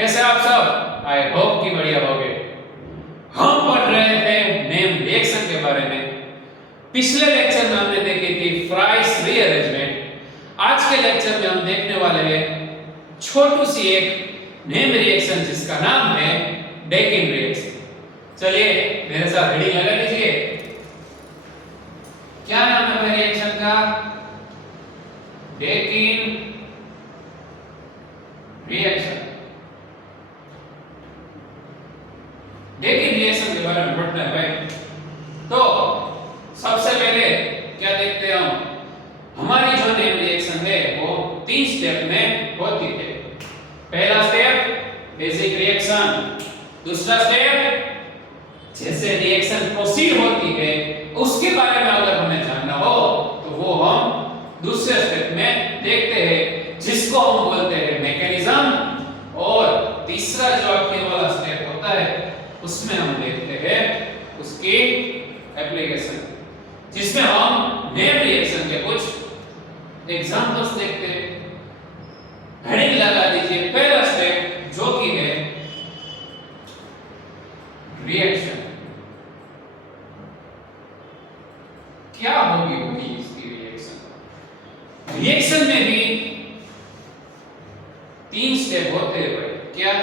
कैसे आप सब? आई होप कि बढ़िया होगे। हम पढ़ रहे थे नेम रिएक्शन के बारे में। पिछले लेक्चर में हमने देखी थी फ्राइस रीअरेंजमेंट। आज के लेक्चर में हम देखने वाले हैं छोटू सी एक नेम रिएक्शन जिसका नाम है डेकिन रिएक्शन। चलिए मेरे साथ हेडिंग लगा लीजिए। क्या नाम है रिएक्शन का? डेकिन रिएक्शन। डेकिन रिएक्शन के बारे में पढ़ना है भाई। तो सबसे पहले क्या देखते हैं हम? हमारी जो नेम रिएक्शन है वो 3 स्टेप में होती है। पहला स्टेप बेसिक रिएक्शन, दूसरा स्टेप जैसे रिएक्शन प्रोसीड होती है उसके बारे में अगर हमें जानना हो तो वो हम दूसरे स्टेप में देखते हैं जिसको हम बोलते हैं मैकेनिज्म। और तीसरा जो आखिरी वाला स्टेप होता है उसमें हम देखते हैं उसकी एप्लीकेशन, जिसमें हम नेम रिएक्शन के कुछ एग्जांपल्स देखते हैं। हेडिंग लगा दीजिए पहला स्टेप जो कि है रिएक्शन। क्या होगी इसकी रिएक्शन? रिएक्शन में भी 3 स्टेप होते हैं भाई। क्या?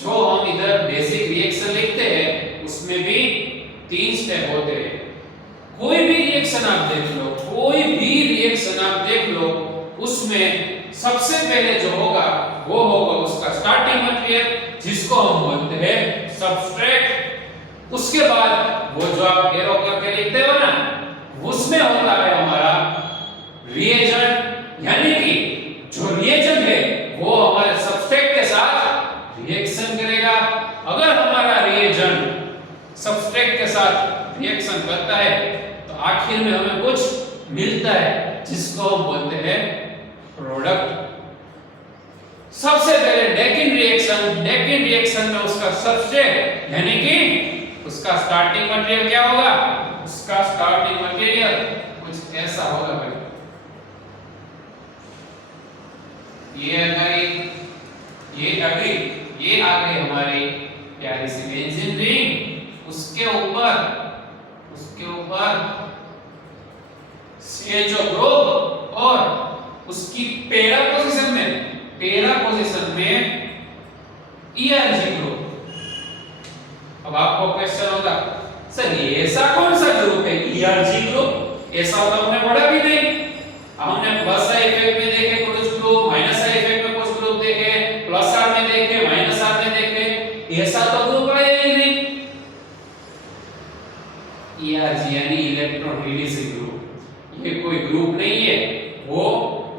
जो हम इधर बेसिक रिएक्शन लिखते हैं उसमें भी 3 स्टेप होते हैं। कोई भी रिएक्शन आप देख लो, कोई भी रिएक्शन आप देख लो, उसमें सबसे पहले जो होगा वो होगा उसका स्टार्टिंग मटेरियल जिसको हम बोलते हैं सबस्ट्रेट। उसके बाद वो जो आप एरो करके लिखते हो ना उसमें होता है हमारा रिएजेंट, यानी कि जो रिएजेंट है वो हमारे सबस्ट्रेट के साथ रिएक्शन करेगा। अगर हमारा रिएजेंट सबस्ट्रेट के साथ रिएक्शन करता है तो आखिर में हमें कुछ मिलता है जिसको हम बोलते हैं प्रोडक्ट। सबसे पहले डेकिन रिएक्शन में उसका सबस्ट्रेट यानी कि उसका स्टार्टिंग मटेरियल क्या होगा? उसका स्टार्टिंग मटेरियल कुछ ऐसा होगा भाई। ये आ गई हमारी प्यारी सी बेंजीन रिंग। उसके ऊपर CHO ग्रुप और उसकी पैरा पोजीशन में ERG ग्रुप। अब आपको क्वेश्चन होगा सर ये ऐसा कौन सा ग्रुप है ERG ग्रुप? ऐसा तो हमने पढ़ा भी नहीं। हमने प्लस आई इफेक्ट में देखे कुछ ग्रुप, माइनस आई इफेक्ट में कुछ ग्रुप देखे, प्लस आर में देखे, माइनस आर में देखे, ऐसा तो ग्रुप आया ही नहीं। ERG यानी इलेक्ट्रॉन रिलीजिंग ग्रुप, ये कोई ग्रुप नहीं है। वो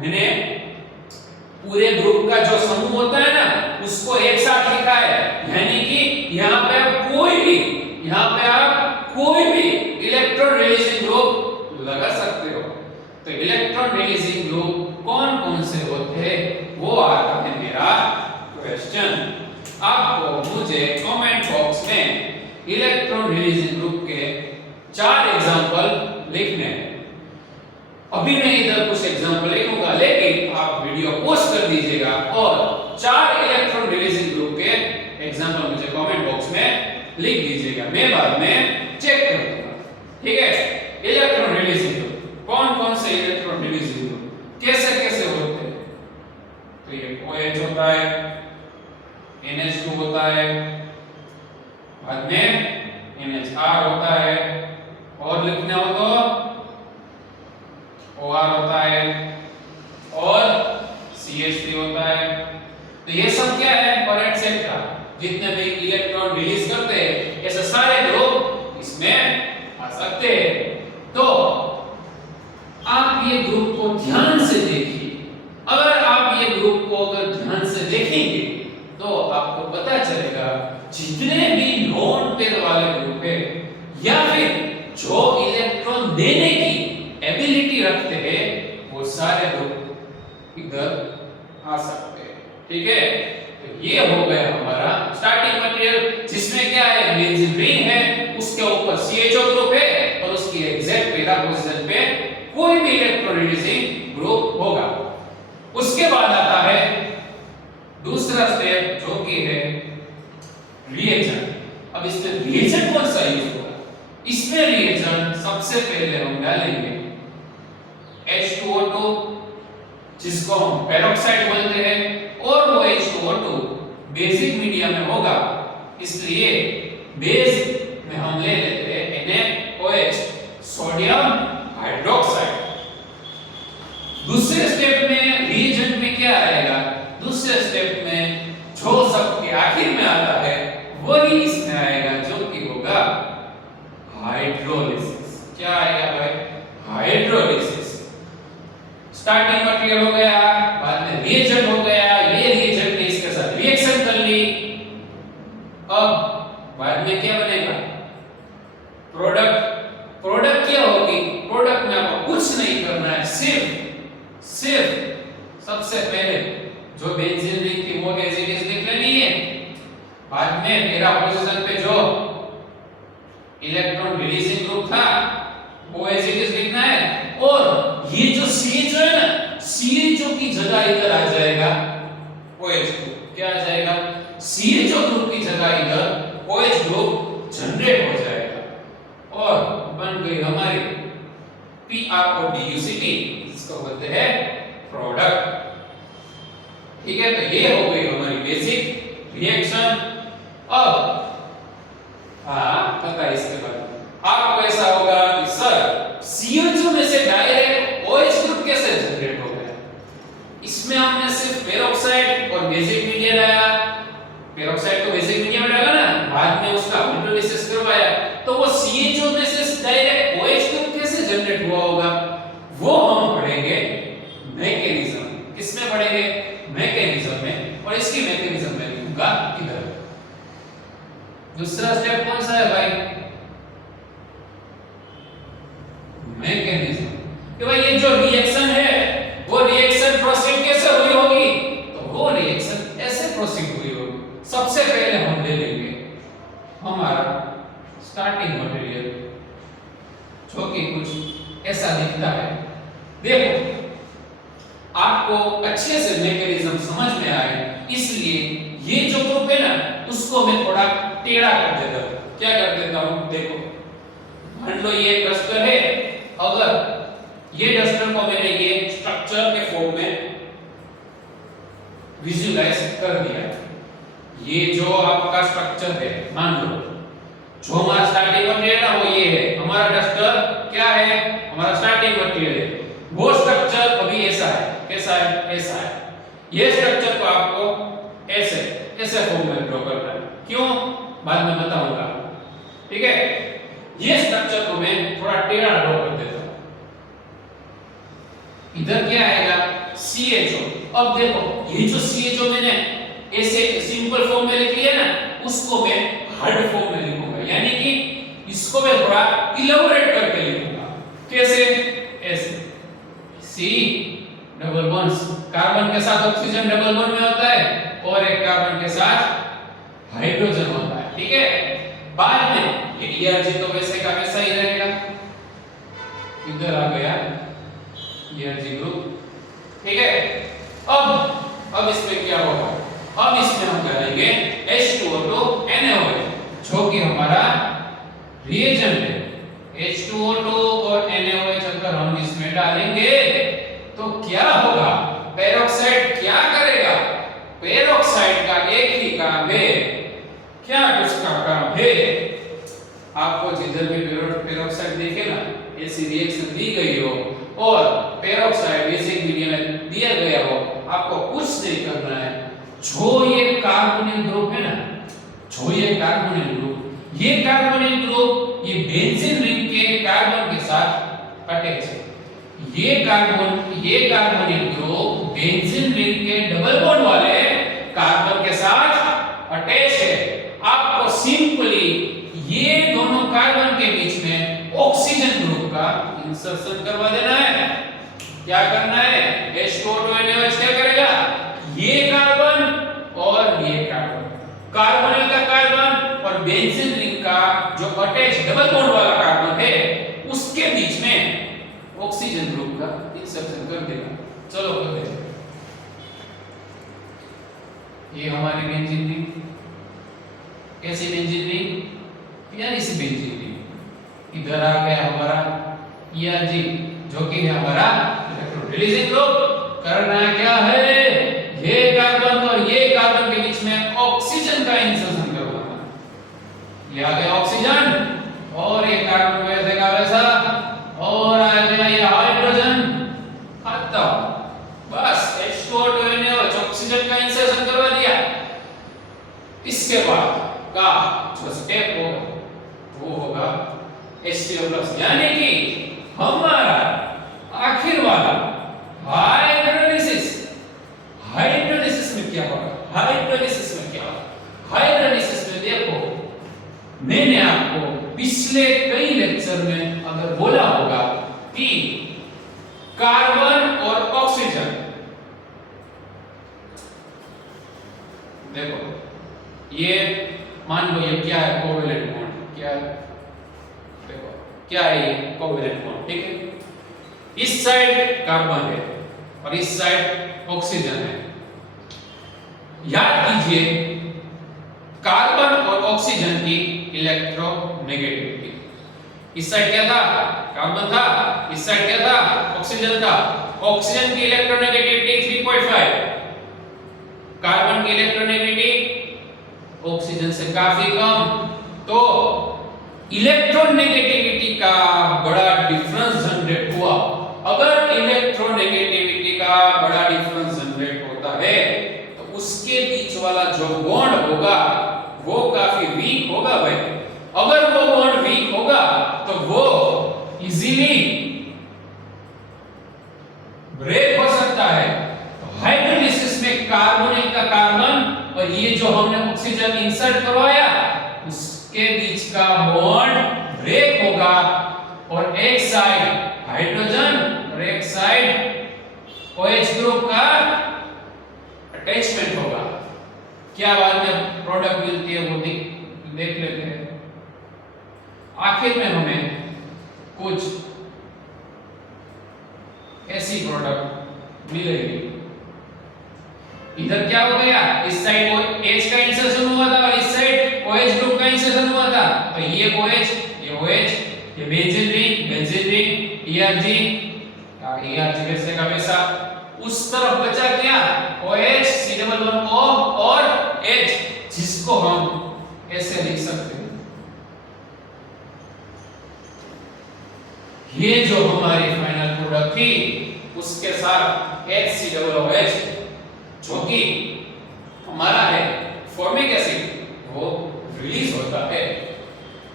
मैंने पूरे ग्रुप का जो समूह होता है ना उसको एक साथ लिखा है, यानी कि यहाँ पे आप कोई भी इलेक्ट्रॉन रिलीजिंग ग्रुप लगा सकते हो। तो इलेक्ट्रॉन रिलीजिंग ग्रुप कौन कौन से होते हैं वो आता है मेरा क्वेश्चन। आपको मुझे कमेंट बॉक्स में इलेक्ट्रॉन रिलीजिंग ग्रुप के 4 एग्जांपल लिखने हैं। अभी मैं इधर कुछ एग्जांपल लिखूंगा लेकिन आप वीडियो पोस्ट कर दीजिएगा और 4 इलेक्ट्रॉन रिलीजिंग ग्रुप के एग्जांपल मुझे कमेंट बॉक्स में लिख दीजिएगा, मैं बाद में चेक करूंगा। ठीक है? इलेक्ट्रॉन रिलीजिंग ग्रुप कौन कौन से इलेक्ट्रॉन रिलीजिंग ग्रुप कैसे होते हैं? तो ये OH होता है, NH2 होता है, बाद में NHR होता है, और लिखना हो तो OR होता है और CH3 होता है। तो ये सब क्या है? पर एटसेट्रा जितने भी इलेक्ट्रॉन रिलीज करते हैं ऐसे सारे ग्रुप इसमें आ सकते हैं। तो आप ये ग्रुप को ध्यान से देखिए। अगर आप ये ग्रुप को अगर ध्यान से देखेंगे तो आपको पता चलेगा जितने भी नॉन पेयर वाले ग्रुप है या फिर जो इलेक्ट्रॉन देने की एबिलिटी रखते हैं वो सारे ग्रुप इधर आ सकते हैं। ठीक है? तो ये हो गया हमारा स्टार्टिंग मटेरियल जिसमें क्या है? बेंजीन रिंग है, उसके ऊपर CHO ग्रुप है और उसकी एग्जैक्ट पैरा पोजीशन पे कोई भी इलेक्ट्रॉन रिलीजिंग ग्रुप होगा। उसके बाद आता है दूसरा दूसरा स्टेप जो कि है रिएजेंट। अब इसमें रिएजेंट कौन सा यूज होगा? इसमें रिएजेंट सबसे पहले हम डालेंगे H2O2 जिसको हम पेरोक्साइड बोलते हैं, और वो H2O2 बेसिक मीडियम में होगा, इसलिए बेस में हम ले लेते हैं NaOH, सोडियम हाइड्रोक्साइड। दूसरे स्टेप में रिएजेंट में क्या आएगा? दूसरे स्टेप में जो सबके आखिर में आता है वही इसमें आएगा, जो कि होगा हाइड्रोलिसिस। क्या आएगा भाई? हाइड्रोलिसिस। स्टार्टिंग मटेरियल हो गया, बाद में रिएजेंट हो गया, ये रिएजेंट ने इसके साथ रिएक्शन कर ली, अब बाद में क्या बनेगा? प्रोडक्ट। प्रोडक्ट क्या होगी? प्रोडक्ट में आपको कुछ नहीं करना है, सिर्फ सबसे पहले जो बेंजीन रिंग थी वो एज इट इज लिख लेनी है, बाद में मेरा पोजीशन पे जो इलेक्ट्रॉन रिलीजिंग ग्रुप था वो एज इट इज लिखना है, और ये जो CHO है ना, CHO की जगह इधर आ जाएगा OH ग्रुप। क्या आ जाएगा? CHO ग्रुप की जगह इधर OH ग्रुप जनरेट हो जाएगा और बन गई हमारी PRODUCT, इसको बोलते हैं प्रोडक्ट। ठीक है, तो ये हो गई हमारी बेसिक रिएक्शन। अब पता है इसके बाद आपको ऐसा होगा कि सर CHO में से डायरेक्ट OH ग्रुप कैसे जनरेट हो गया? इसमें हमने सिर्फ पेरोक्साइड और बेसिक मीडिया डाला, पेरोक्साइड को बेसिक मीडिया में डाला ना, बाद में उसका हाइड्रोलिसिस करवाया, तो वो CHO में से डायरेक्ट OH ग्रुप कैसे जनरेट हुआ होगा वो हम पढ़ेंगे मैकेनिज्म। किसमें पढ़ेंगे? मैकेनिज्म में, और इसकी मैकेनिज्म में लिखूंगा इधर। दूसरा स्टेप कौन सा है भाई? मैकेनिज्म। कि भाई ये जो रिएक्शन है वो रिएक्शन प्रोसीड कैसे हुई होगी? तो वो रिएक्शन ऐसे प्रोसीड हुई होगी। सबसे पहले हम ले लेंगे हमारा स्टार्टिंग मटेरियल, जो कि कुछ ऐसा दिखता है। देखो, आपको अच्छे से मैकेनिज्म समझ में आए, इसलिए ये जो ग्रुप है ना उसको मैं थोड़ा टेढ़ा कर देता हूं। क्या कर देता हूं? देखो, मान लो ये डस्टर है, अगर ये डस्टर को मैंने ये स्ट्रक्चर के फॉर्म में विजुअलाइज कर दिया, ये जो आपका स्ट्रक्चर है, मान लो जो हमारा स्टार्टिंग मटेरियल है वो ये है, हमारा डस्टर क्या है? हमारा स्टार्टिंग मटेरियल है। वो स्ट्रक्चर अभी ऐसा है, कैसा है? ऐसा है। ये स्ट्रक्चर को आपको ऐसे फॉर्म में ड्रॉ करना है। क्यों? बाद में बताऊंगा। ठीक है, ये स्ट्रक्चर को मैं थोड़ा टेढ़ा ड्रॉ कर देता हूं। इधर क्या आएगा? CHO। अब देखो, ये जो CHO मैंने ऐसे सिंपल फॉर्म में लिख लिया ना, उसको मैं हार्ड फॉर्म में लिखूंगा, यानी कि इसको मैं थोड़ा इलैबोरेट करके लिखूंगा। कैसे? ऐसे C डबल बॉन्ड्स, कार्बन के साथ ऑक्सीजन डबल बॉन्ड में होता है और एक कार्बन के साथ हाइड्रोजन होता है। ठीक है, बाद में ये ERG तो वैसे का वैसा ही रहेगा, इधर आ गया ERG ग्रुप। ठीक है, अब इसमें क्या होगा? अब इसमें हम डालेंगे H2O2 NaOH, जो कि हमारा रिएजेंट है। H2O2 और NaOH अगर हम इसमें डालेंगे तो क्या होगा? पेरोक्साइड क्या करेगा? पेरोक्साइड का एक ही काम है। क्या उसका काम है? आपको जिधर भी पेरोक्साइड दिखे ना, ऐसी रिएक्शन दी गई हो और पेरोक्साइड बेसिक मीडियम में दिया गया हो, आपको कुछ नहीं करना है। जो ये कार्बोनिल ग्रुप है ना, जो ये कार्बोनिल ग्रुप ये बेंजीन रिंग के कार्बन के साथ अटैच है। ये कार्बोनिल ग्रुप बेंजीन रिंग के डबल बॉन्ड वाले कार्बन के साथ अटैच है। आपको सिंपली ये दोनों कार्बन के बीच में ऑक्सीजन ग्रुप का इंसर्शन करवा देना है। क्या करना है? H2O2 NaOH क्या करेगा? ये कार्बन और ये कार्बोनिल का कार्बन और बेंजीन रिंग का जो अटैच डबल बॉन्ड वाला कार्बन है उसके बीच में ऑक्सीजन ग्रुप का इंसर्शन कर देगा। चलो कर देते हैं। ये हमारी बेंजीन रिंग, कैसी बेंजीन रिंग, प्यारी सी बेंजीन रिंग। इधर आ गया हमारा ERG जो कि है हमारा इलेक्ट्रॉन रिलीजिंग ग्रुप। करना क्या है, ये कार्बन और ये कार्बन के बीच में ऑक्सीजन का इंसर्शन करवाना। ये आ गया ऑक्सीजन और ये कार्बन वैसे का वैसा, और आ गया ये हाइड्रोजन, खत्म। बस H2O2 ने ऑक्सीजन का इंसर्शन करवा दिया। इसके बाद का जो स्टेप होगा वो होगा H3O+, यानी कि हमारा आखिर वाला हाइड्रोलिसिस। हाइड्रोलिसिस में क्या होगा, हाइड्रोलिसिस में क्या होगा, हाइड्रोलिसिस में देखो, मैंने आपको पिछले कई लेक्चर में अगर बोला होगा कि कार्बन और ऑक्सीजन, देखो ये मान लो ये क्या है, कोवेलेंट बॉन्ड। क्या है, देखो क्या है ये कोवेलेंट बॉन्ड, ठीक है। इस साइड कार्बन है और इस साइड ऑक्सीजन है। याद कीजिए कार्बन और ऑक्सीजन की इलेक्ट्रोनेगेटिविटी, इस साइड क्या था, कार्बन था, इस साइड क्या था, ऑक्सीजन था। ऑक्सीजन की इलेक्ट्रोनेगेटिविटी 3.5, कार्बन की इलेक्ट्रोनेगेटिविटी ऑक्सीजन से काफी कम। तो इलेक्ट्रोनेगेटिविटी का बड़ा डिफरेंस जनरेट हुआ। अगर इलेक्ट्रोनेगेटिविटी का बड़ा डिफरेंस जनरेट होता है तो उसके बीच वाला जो बॉन्ड होगा वो काफी वीक होगा भाई। अगर वो बॉन्ड वीक होगा तो वो इजीली ब्रेक हो सकता है। तो हाइड्रोलिसिस में कार्बोनेट का कार्बन और ये जो हमने ऑक्सीजन इंसर्ट करवाया उसके बीच का बॉन्ड ब्रेक होगा और एक साइड हाइड्रोजन और एक साइड OH ग्रुप का अटैचमेंट होगा। क्या बाद में प्रोडक्ट मिलती है वो देख लेते हैं। आखिर में हमें कुछ ऐसी प्रोडक्ट मिलेगी। इधर क्या हो गया, इस साइड H का इंसर्शन हुआ था और इस साइड OH ग्रुप का इंसर्शन हुआ था। तो ये OH, ये OH, ये बेंजीन रिंग, ERG, ERG वैसे का वैसा। उस तरफ बचा क्या, OH, C++O और H, जिसको हम ऐसे लिख सकते हैं। ये जो हमारी फाइनल प्रोडक्ट थी उसके साथ HCOOH जो कि हमारा है फॉर्मिक एसिड, वो रिलीज होता है।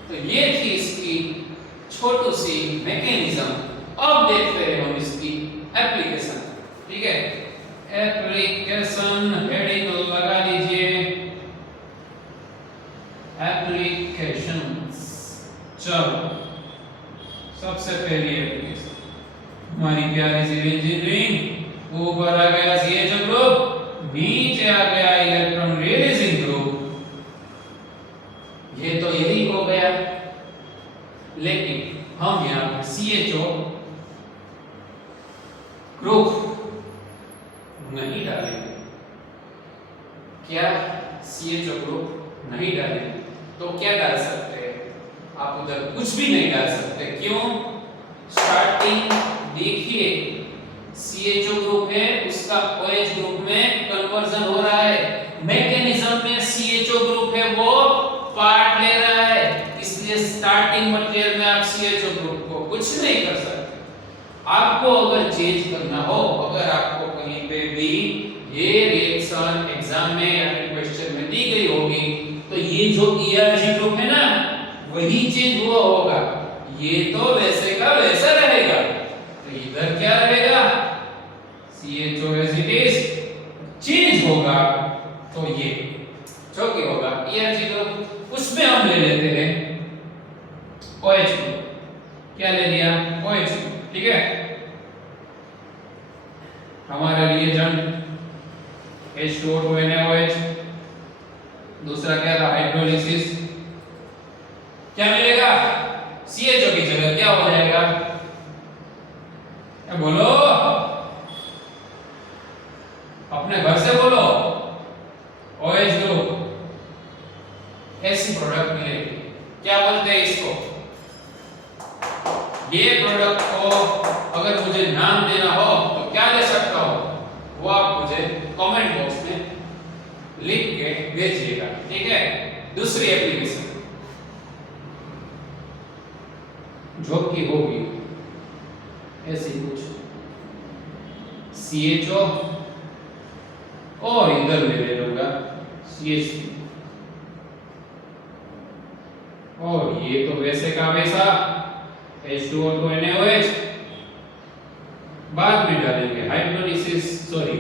तो ये थी इसकी छोटी सी मैकेनिज्म। अब देखते हैं हम इसकी एप्लीकेशन, ठीक है। एप्लीकेशन हेडिंग लगा दीजिए, एप्लीकेशंस। चलो सबसे पहली एप्लीकेशन हमारी प्यारी सी बेंजीन रिंग, ऊपर आ गया CH ग्रुप, नीचे आ गया इलेक्ट्रॉन रिलीजिंग ग्रुप। ये तो यही हो गया, लेकिन हम यहां पर CHO ग्रुप नहीं डालेंगे। क्या CHO ग्रुप नहीं डालेंगे तो क्या डाल सकते हैं, आप उधर कुछ भी नहीं डाल सकते। क्यों, स्टार्टिंग देखिए CHO ग्रुप है, उसका OH ग्रुप में कन्वर्जन हो रहा है। मैकेनिज्म में CHO ग्रुप है वो पार्ट ले रहा है, इसलिए स्टार्टिंग मटेरियल में आप CHO ग्रुप को कुछ नहीं कर सकते। आपको अगर चेंज करना हो, अगर आपको कहीं पे भी ये रिएक्शन एग्जाम में या फिर क्वेश्चन में दी गई होगी तो ये जो ERG ग्रुप है ना वही चेंज हुआ होगा, ये तो वैसे का वैसा रहेगा। तो इधर क्या रहेगा, CHO as it is, change होगा तो ये जो कि होगा ERG ग्रुप। उसमें हम ले लेते हैं OH ग्रुप। क्या ले लिया, OH ग्रुप, ठीक है। हमारा रिएजेंट H2O2NaOH, दूसरा क्या था, हाइड्रोलिसिस। क्या मिलेगा, CHO की जगह क्या हो जाएगा, क्या बोलो, अपने घर से बोलो, कैसी प्रोडक्ट मिलेगी, क्या बोलते हैं इसको। ये प्रोडक्ट को अगर मुझे नाम देना हो तो क्या दे सकता हूं, वो आप मुझे कमेंट बॉक्स में लिख के भेजिएगा, ठीक है। दूसरी एप्लीकेशन जो कि होगी ऐसी कुछ CHO और इधर मैं ले लूंगा CH3 और ये तो वैसे का वैसा H2O2 NaOH बाद में डालेंगे हाइड्रोलिसिस, सॉरी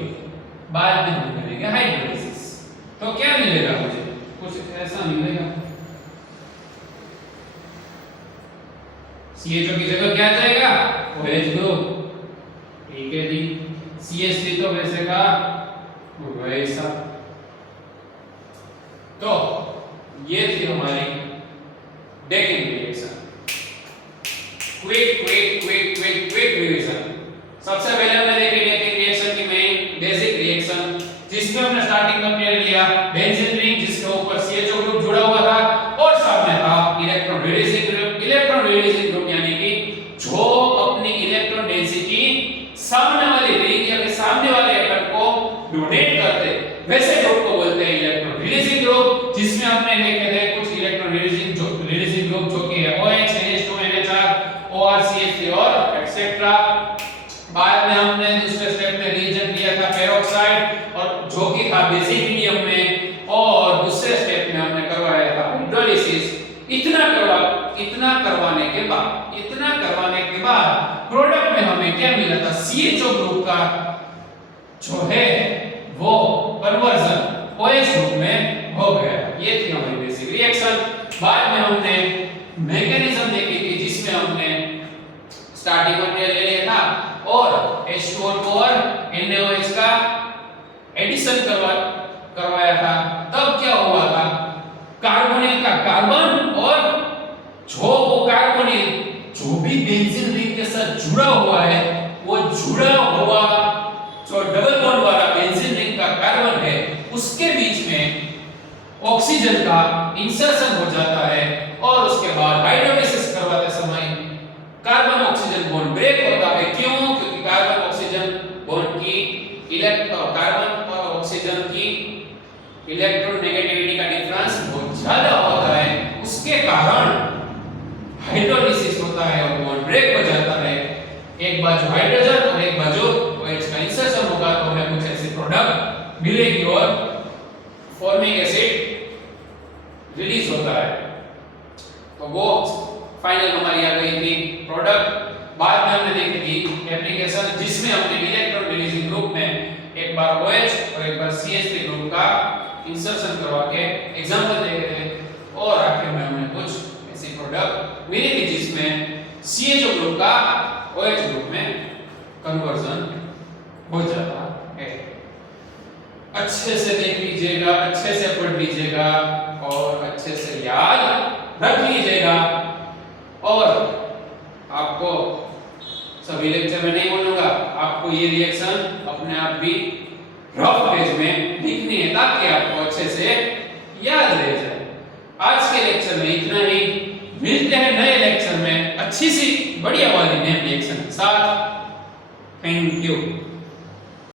बाद में हम करेंगे हाइड्रोलिसिस। तो क्या मिलेगा मुझे, कुछ ऐसा मिलेगा। CHO की जगह क्या जाएगा, OH ग्रुप, ठीक है जी। CH3 तो वैसे का वैसा। तो ये थी हमारी डेकिंग रिएक्शन। Quick revision. सबसे पहले हमने देखी डेकिंग रिएक्शन की मेन बेसिक रिएक्शन, जिसमें हमने स्टार्टिंग में पढ़ लिया बेंजीन रिंग जिसके ऊपर CHO ग्रुप जुड़ा हुआ था और सामने था electron releasing group. Electron releasing group यानी कि जो अपनी इलेक्ट्रॉन डेंसिटी सामने वाली रिंग या फिर सामने वाले एटम को डोनेट करते, वैसे ग्रुप को बोलते हैं इलेक्ट्रॉन रिलीजिंग ग्रुप। जिसमें हमने देखे थे कुछ इलेक्ट्रॉन रिलीजिंग ग्रुप जो कि है OH, NH2, NH4, OR, CH3 और एक्सेट्रा। बाद में हमने दूसरे स्टेप में रीजन लिया था पेरोक्साइड और जो कि था बेसिक मीडियम में, और दूसरे स्टेप में हमने करवाया था हाइड्रोलिसिस। इतना करवाने के बाद प्रोडक्ट में हमें क्या मिला था, CHO ग्रुप का जो है वो कन्वर्जन OH ग्रुप में हो गया। ये थी हमारी बेसिक रिएक्शन। बाद में हमने मैकेनिज्म देखी थी जिसमें हमने स्टार्टिंग मटेरियल ले लिया था और H2O2 और NaOH का एडिशन करवाया था। तब क्या हुआ था, कार्बोनिल का कार्बन और जो वो कार्बोनिल जो भी बेंजीन रिंग के साथ जुड़ा हुआ है, वो जुड़ा हुआ जो डबल बॉन्ड वाला बेंजीन रिंग का कार्बन है उसके बीच में ऑक्सीजन का इंसर्शन हो जाता है और उसके बाद हाइड्रोलिसिस करवाते समय कार्बन ऑक्सीजन बॉन्ड ब्रेक होता है। क्यों, क्योंकि कार्बन ऑक्सीजन बॉन्ड की कार्बन और ऑक्सीजन की इलेक्ट्रोनेगेटिविटी का डिफरेंस बहुत ज्यादा होता है, उसके कारण हाइड्रोलिसिस होता है और बॉन्ड ब्रेक हो जाता है। एक बाजू हाइड्रोजन और एक बाजू OH का इंसर्शन होगा तो हमें कुछ ऐसी प्रोडक्ट मिलेगी और फॉर्मिक एसिड रिलीज होता है। तो वो फाइनल हमारी आ गई थी प्रोडक्ट। बाद में हमने देखी थी एप्लीकेशन जिसमें हमने इलेक्ट्रॉन रिलीजिंग ग्रुप में एक बार OH और एक बार CH3 ग्रुप का इंसर्शन करवा के एग्जांपल देखे थे और आखिर में हमें कुछ ऐसी प्रोडक्ट मिली थी जिसमें CHO ग्रुप का OH ग्रुप में कन्वर्जन हो जाता है। अच्छे से देख लीजिएगा, अच्छे से पढ़ लीजिएगा और अच्छे से याद रख लीजिएगा। और आपको सभी लेक्चर में नहीं बोलूंगा, आपको ये रिएक्शन अपने आप भी रफ पेज में लिखनी है ताकि आपको अच्छे से याद रह जाए। आज के लेक्चर में इतना ही, मिलते हैं नए लेक्चर में अच्छी सी बढ़िया वाली नेम रिएक्शन के साथ। Thank you.